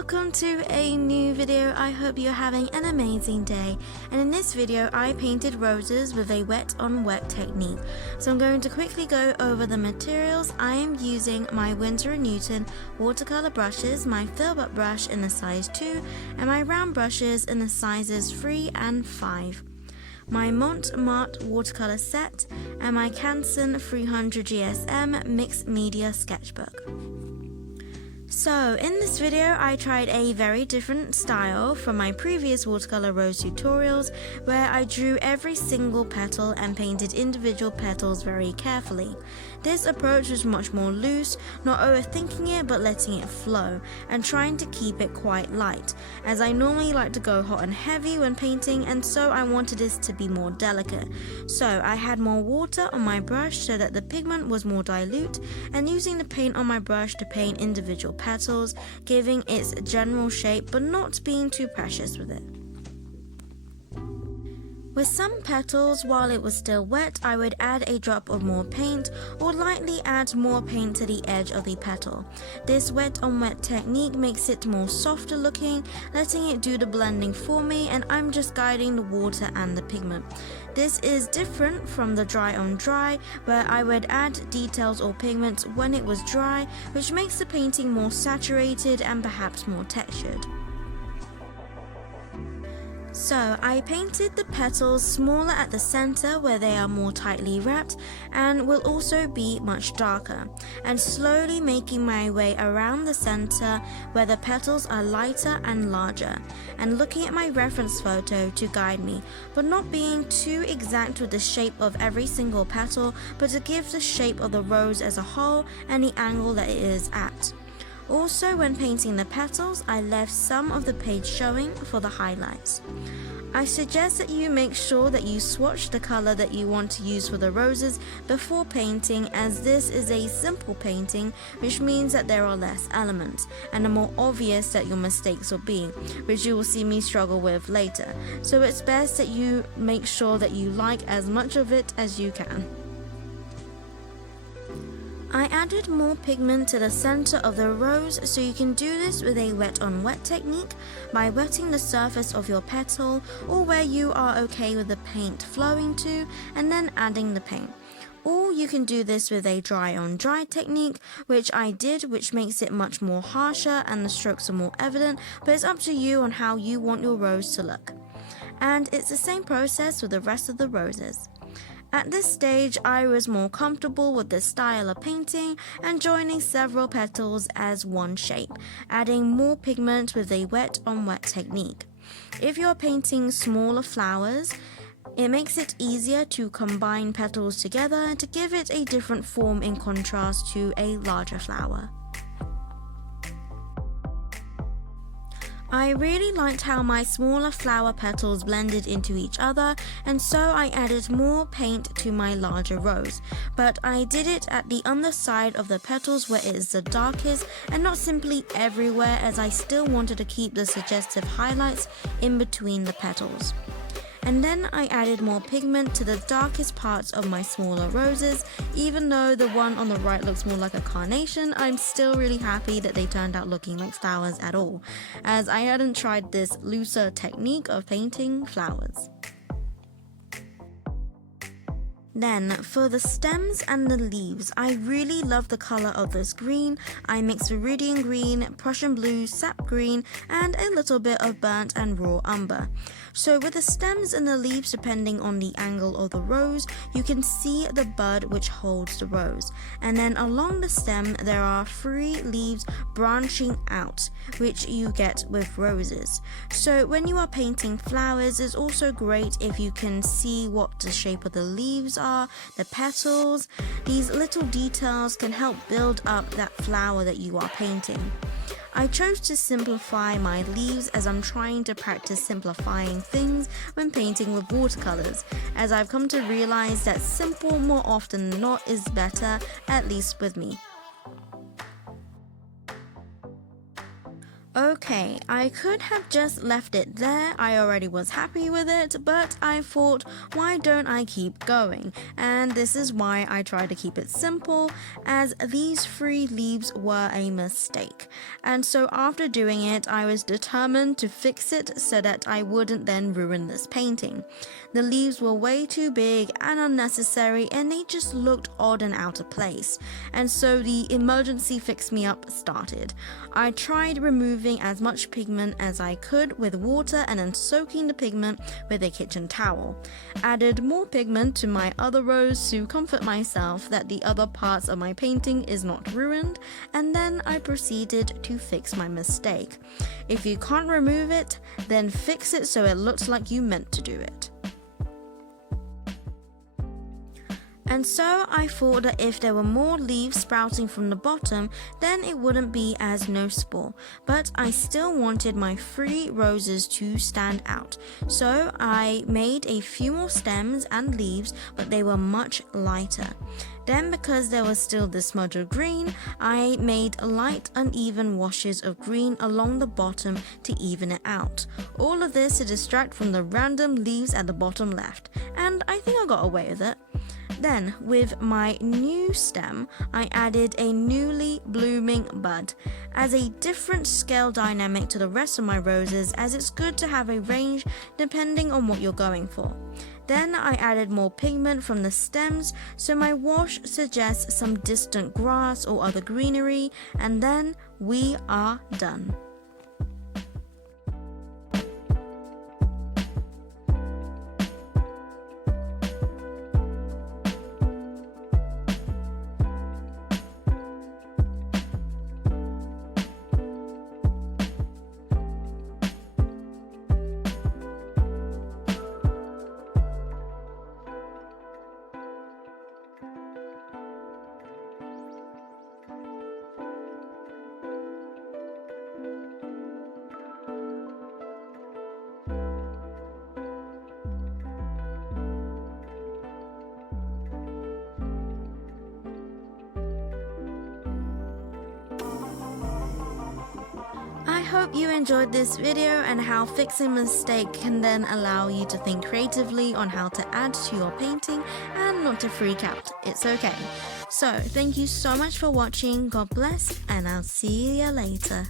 welcome to a new video. I hope you're having an amazing day, and in this video I painted roses with a wet on wet technique. So I'm going to quickly go over the materials. I am using my Winsor & Newton watercolor brushes, my filbert brush in the size 2 and my round brushes in the sizes 3 and 5. My Montmartre watercolor set and my Canson 300 GSM mixed media sketchbook. So in this video I tried a very different style from my previous watercolor rose tutorials where I drew every single petal and painted individual petals very carefully. This approach was much more loose, not overthinking it but letting it flow and trying to keep it quite light, as I normally like to go hot and heavy when painting, and so I wanted this to be more delicate. So I had more water on my brush so that the pigment was more dilute, and using the paint on my brush to paint individual petals, giving its general shape but not being too precious with it. With some petals, while it was still wet, I would add a drop of more paint or lightly add more paint to the edge of the petal. This wet on wet technique makes it more softer looking, letting it do the blending for me, and I'm just guiding the water and the pigment. This is different from the dry on dry, where I would add details or pigments when it was dry, which makes the painting more saturated and perhaps more textured. So I painted the petals smaller at the center where they are more tightly wrapped and will also be much darker, and slowly making my way around the center where the petals are lighter and larger, and looking at my reference photo to guide me, but not being too exact with the shape of every single petal, but to give the shape of the rose as a whole and the angle that it is at. Also, when painting the petals, I left some of the page showing for the highlights. I suggest that you make sure that you swatch the color that you want to use for the roses before painting, as this is a simple painting, which means that there are less elements and are more obvious that your mistakes will be, which you will see me struggle with later. So it's best that you make sure that you like as much of it as you can. I added more pigment to the center of the rose, so you can do this with a wet on wet technique by wetting the surface of your petal or where you are okay with the paint flowing to, and then adding the paint. Or you can do this with a dry on dry technique, which I did, which makes it much more harsher and the strokes are more evident, but it's up to you on how you want your rose to look. And it's the same process with the rest of the roses. At this stage, I was more comfortable with this style of painting and joining several petals as one shape, adding more pigment with a wet on wet technique. If you're painting smaller flowers, it makes it easier to combine petals together to give it a different form in contrast to a larger flower. I really liked how my smaller flower petals blended into each other, and so I added more paint to my larger rose, but I did it at the underside of the petals where it is the darkest and not simply everywhere, as I still wanted to keep the suggestive highlights in between the petals. And then I added more pigment to the darkest parts of my smaller roses. Even though the one on the right looks more like a carnation, I'm still really happy that they turned out looking like flowers at all, as I hadn't tried this looser technique of painting flowers. Then, for the stems and the leaves, I really love the color of this green. I mixed Viridian green, Prussian blue, sap green, and a little bit of burnt and raw umber. So with the stems and the leaves, depending on the angle of the rose, you can see the bud which holds the rose. And then along the stem, there are 3 leaves branching out, which you get with roses. So when you are painting flowers, it's also great if you can see what the shape of the leaves are, the petals. These little details can help build up that flower that you are painting. I chose to simplify my leaves, as I'm trying to practice simplifying things when painting with watercolors, as I've come to realize that simple more often than not is better, at least with me. Okay, I could have just left it there, I already was happy with it, but I thought, why don't I keep going? And this is why I try to keep it simple, as these 3 leaves were a mistake. And so after doing it, I was determined to fix it so that I wouldn't then ruin this painting. The leaves were way too big and unnecessary, and they just looked odd and out of place. And so the emergency fix me up started. I tried removing as much pigment as I could with water and then soaking the pigment with a kitchen towel. Added more pigment to my other rose to comfort myself that the other parts of my painting is not ruined, and then I proceeded to fix my mistake. If you can't remove it, then fix it so it looks like you meant to do it. And so I thought that if there were more leaves sprouting from the bottom, then it wouldn't be as noticeable. But I still wanted my 3 roses to stand out. So I made a few more stems and leaves, but they were much lighter. Then, because there was still this smudge of green, I made light uneven washes of green along the bottom to even it out. All of this to distract from the random leaves at the bottom left. And I think I got away with it. Then, with my new stem, I added a newly blooming bud as a different scale dynamic to the rest of my roses, as it's good to have a range depending on what you're going for. Then I added more pigment from the stems, so my wash suggests some distant grass or other greenery, and then we are done. I hope you enjoyed this video and how fixing a mistake can then allow you to think creatively on how to add to your painting and not to freak out. It's okay. So, thank you so much for watching. God bless, and I'll see you later.